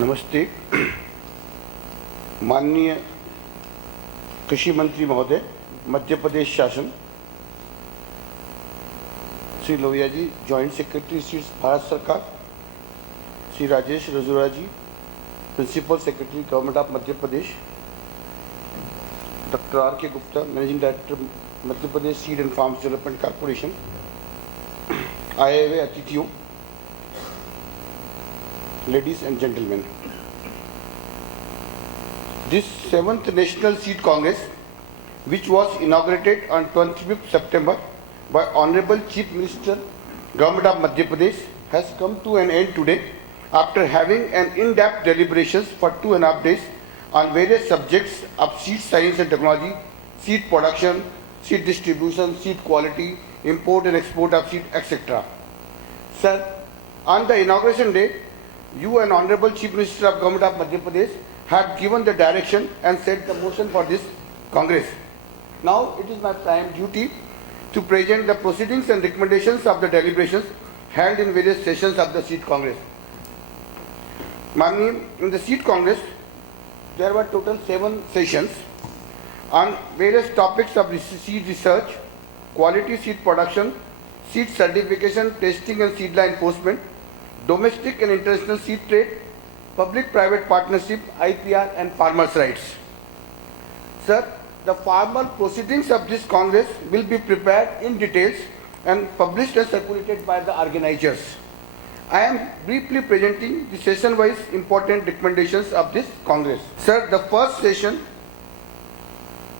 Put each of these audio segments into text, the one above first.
नमस्ते। माननीय कृषि मंत्री महोदय, मध्य प्रदेश शासन, Shri Lohia ji, joint secretary seeds Bharat सरकार, Shri Rajesh Rajora ji, principal secretary government of Madhya Pradesh, doctor R K Gupta, managing director Madhya Pradesh seed and farms development corporation, आए हुए अतिथियों, ladies and gentlemen, this 7th National Seed Congress, which was inaugurated on 25th September by Honorable Chief Minister, Government of Madhya Pradesh, has come to an end today after having an in-depth deliberations for 2.5 days on various subjects of seed science and technology, seed production, seed distribution, seed quality, import and export of seed, etc. Sir, on the inauguration day, you and Honorable Chief Minister of Government of Madhya Pradesh have given the direction and set the motion for this Congress. Now it is my prime duty to present the proceedings and recommendations of the deliberations held in various sessions of the Seed Congress. In the Seed Congress, there were total 7 sessions on various topics of seed research, quality seed production, seed certification, testing and seed line enforcement, domestic and international seed trade, public-private partnership, IPR and farmers' rights. Sir, the formal proceedings of this Congress will be prepared in details and published and circulated by the organizers. I am briefly presenting the session-wise important recommendations of this Congress. Sir, the first session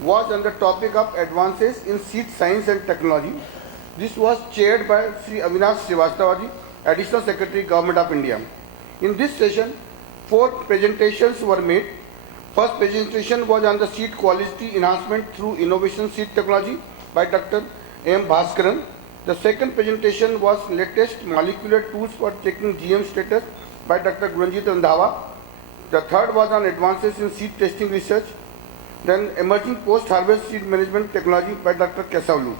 was on the topic of advances in seed science and technology. This was chaired by Sri Avinash Srivastava, Additional Secretary, Government of India. In this session, 4 presentations were made. First presentation was on the seed quality enhancement through innovation seed technology by Dr. M. Bhaskaran. The second presentation was latest molecular tools for checking GM status by Dr. Guranjit Randhawa. The third was on advances in seed testing research. Then emerging post-harvest seed management technology by Dr. Kesavlu.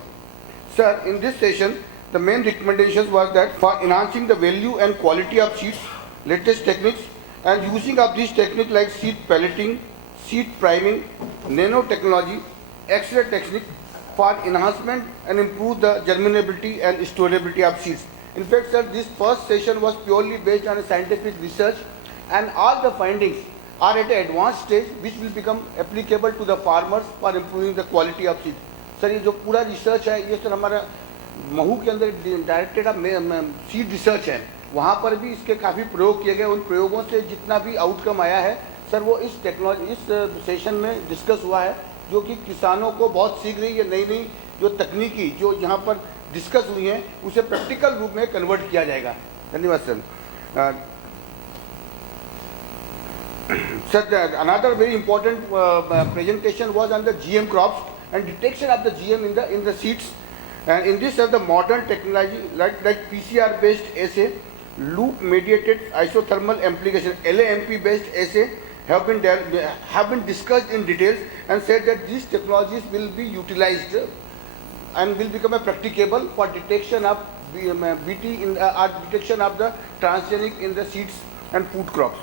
Sir, in this session, the main recommendations was that for enhancing the value and quality of seeds, latest techniques and using of these techniques like seed pelleting, seed priming, nanotechnology, X-ray technique for enhancement and improve the germinability and storability of seeds. In fact, sir, this first session was purely based on a scientific research and all the findings are at an advanced stage which will become applicable to the farmers for improving the quality of seeds. Sir, ये जो पूरा research है ये sir हमारा महू के अंदर directed of seed research है, वहाँ पर भी इसके काफ़ी प्रयोग किए गए। उन प्रयोगों से जितना भी आउटकम आया है सर वो इस टेक्नोलॉजी इस सेशन में डिस्कस हुआ है, जो कि किसानों को बहुत शीघ्र ही ये नई नई जो तकनीकी जो यहाँ पर डिस्कस हुई हैं उसे प्रैक्टिकल रूप में कन्वर्ट किया जाएगा। धन्यवाद sir. Sir, another very important presentation was on the GM crops and detection of the GM in the seeds. And in this, the modern technology like PCR-based assay, loop-mediated isothermal amplification (LAMP)-based assay have been discussed in details and said that these technologies will be utilized and will become a practicable for detection of BT in or detection of the transgenic in the seeds and food crops.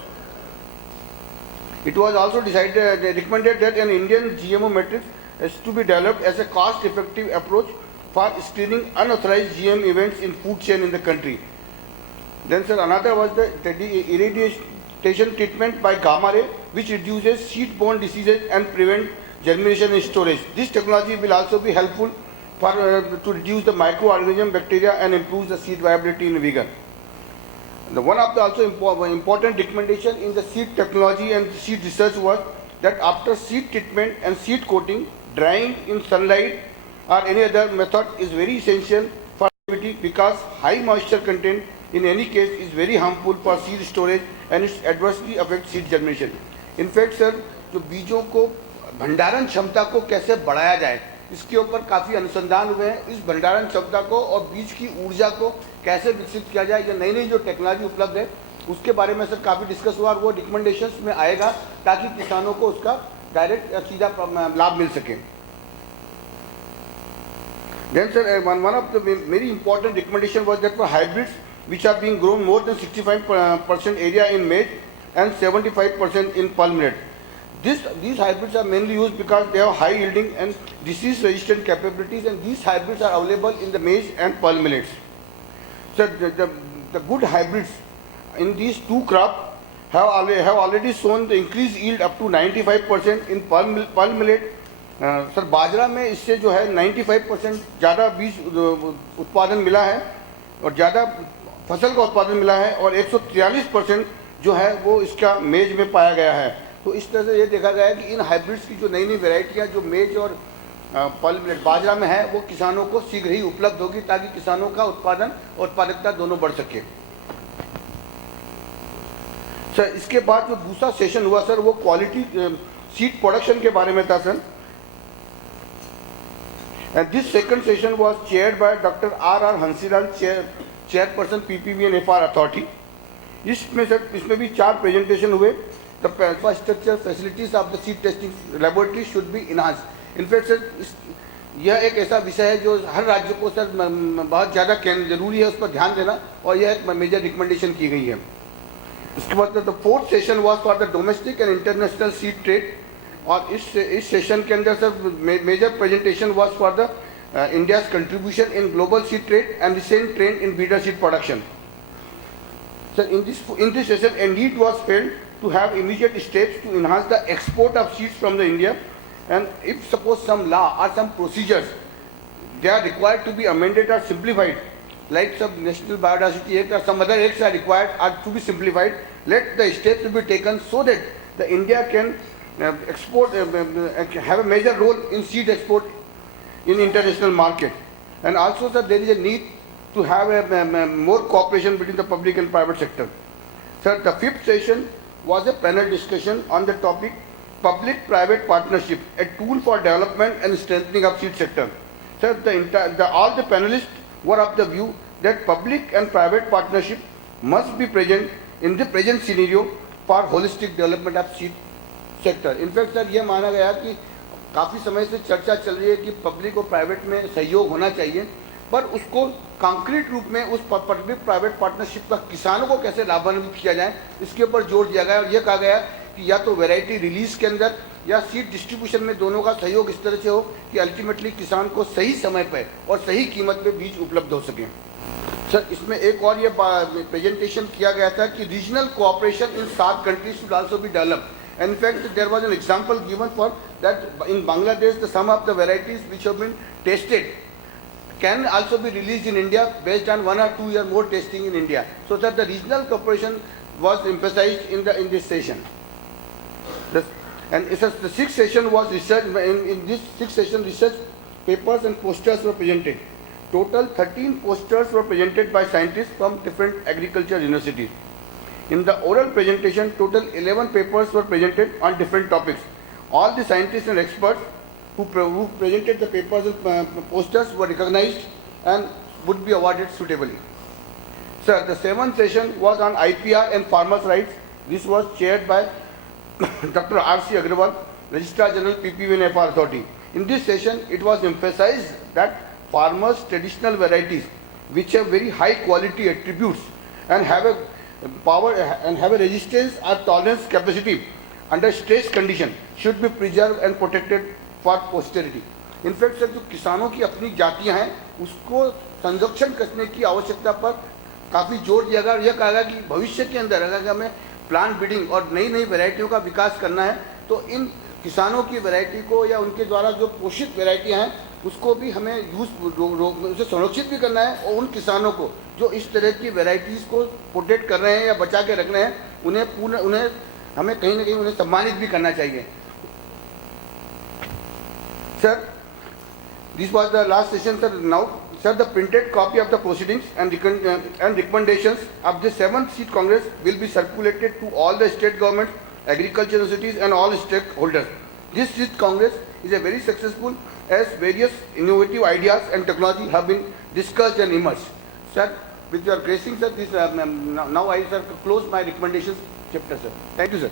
It was also recommended that an Indian GMO matrix is to be developed as a cost-effective approach for screening unauthorized GM events in food chain in the country. Then sir, another was the irradiation treatment by gamma ray, which reduces seed-borne diseases and prevent germination and storage. This technology will also be helpful for to reduce the microorganism bacteria and improve the seed viability and vigor. One of the also important recommendation in the seed technology and seed research was that after seed treatment and seed coating, drying in sunlight or any other method is very essential for activity because high moisture content in any case is very harmful for seed storage and it adversely affects seed germination. In fact, sir, जो बीजों को भंडारण क्षमता को कैसे बढ़ाया जाए इसके ऊपर काफ़ी अनुसंधान हुए हैं। इस भंडारण क्षमता को और बीज की ऊर्जा को कैसे विकसित किया जाए, ये नई नई जो टेक्नोलॉजी उपलब्ध है उसके बारे में सर काफ़ी डिस्कस हुआ और वो रिकमेंडेशंस में आएगा ताकि किसानों को उसका डायरेक्ट सीधा लाभ मिल सके। Then sir, one of the very important recommendation was that for hybrids which are being grown more than 65% area in maize, and 75% in pearl millet. These hybrids are mainly used because they have high yielding and disease resistant capabilities, and these hybrids are available in the maize and pearl millets. So the good hybrids in these two crops have already shown the increased yield up to 95% in pearl millet. Sir बाजरा में इससे जो है 95% ज़्यादा बीज उत्पादन मिला है और ज़्यादा फसल का उत्पादन मिला है, और 143% जो है वो इसका मेज में पाया गया है। तो इस तरह से ये देखा गया है कि इन हाइब्रिड्स की जो नई नई वेराइटियाँ जो मेज और पल मिलेट बाजरा में है वो किसानों को शीघ्र ही उपलब्ध होगी, ताकि किसानों का उत्पादन और उत्पादकता दोनों बढ़ सके। सर इसके बाद जो दूसरा सेशन हुआ सर वो क्वालिटी सीड प्रोडक्शन के बारे में था sir. And this second session was chaired by doctor R Hansilal, chairperson PPV and FR authority. इसमें भी 4 प्रेजेंटेशन हुए। The infrastructure facilities of the seed testing laboratory should be enhance. In fact sir यह एक ऐसा विषय है जो हर राज्य को सर बहुत ज़्यादा जरूरी है उस पर ध्यान देना, और यह एक मेजर रिकमेंडेशन की गई है। उसके बाद the fourth session was for the domestic and international seed trade, और इस सेशन के अंदर sir major presentation was for the India's contribution in global seed trade and recent trend in breeder seed production. Sir in this session a need was felt to have immediate steps to enhance the export of seeds from the India, and if suppose some law or some procedures they are required to be amended or simplified, like some National Biodiversity Act or some other acts are required or to be simplified, let the steps be taken so that the India can export have a major role in seed export in international market. And also sir there is a need to have a more cooperation between the public and private sector. Sir, the fifth session was a panel discussion on the topic public-private partnership, a tool for development and strengthening of seed sector. Sir, all the panelists were of the view that public and private partnership must be present in the present scenario for holistic development of seed sector. In fact, sir, ये माना गया कि काफ़ी समय से चर्चा चल रही है कि पब्लिक और प्राइवेट में सहयोग होना चाहिए, पर उसको कॉन्क्रीट रूप में उस पब्लिक प्राइवेट पार्टनरशिप का किसानों को कैसे लाभान्वित किया जाए, इसके ऊपर जोर दिया गया। और यह कहा गया कि या तो वैरायटी रिलीज के अंदर या सीड डिस्ट्रीब्यूशन में दोनों का सहयोग इस तरह से हो कि अल्टीमेटली किसान को सही समय पर और सही कीमत पे बीज उपलब्ध हो सके। सर इसमें एक और ये प्रेजेंटेशन किया गया था कि regional cooperation in 7 countries should also be developed. In fact, there was an example given for that in Bangladesh, some of the varieties which have been tested can also be released in India based on 1 or 2 year more testing in India, so that the regional cooperation was emphasized in this session. And the 6th session was research. In this 6th session, research papers and posters were presented. Total 13 posters were presented by scientists from different agriculture universities. In the oral presentation, total 11 papers were presented on different topics. All the scientists and experts who presented the papers and posters were recognized and would be awarded suitably. Sir, the 7th session was on IPR and farmers' rights. This was chaired by Dr. R.C. Agrawal, Registrar General PPV and FR Authority. In this session, it was emphasized that farmers' traditional varieties, which have very high quality attributes and have a power and have a resistance or tolerance capacity under stress condition, should be preserved and protected for posterity. In fact, sir जो किसानों की अपनी जातियां हैं उसको संरक्षण करने की आवश्यकता पर काफ़ी जोर दिया गया, और यह कहा गया कि भविष्य के अंदर अगर हमें प्लांट ब्रीडिंग और नई नई वैरायटियों का विकास करना है तो इन किसानों की वैरायटी को या उनके द्वारा जो पोषित वैरायटियाँ हैं उसको भी हमें उसे संरक्षित भी करना है, और उन किसानों को जो इस तरह की वैरायटीज़ को प्रोटेक्ट कर रहे हैं या बचा के रख रहे हैं उन्हें हमें कहीं ना कहीं उन्हें सम्मानित भी करना चाहिए। Sir this was the last session sir. Now sir the printed copy of the proceedings and recommendations of the 7th seed congress will be circulated to all the state government, agriculture universities and all stakeholders. This seed congress is a very successful as various innovative ideas and technology have been discussed and emerged. Sir, with your gracing, sir, this now I sir close my recommendations chapter, sir. Thank you, sir.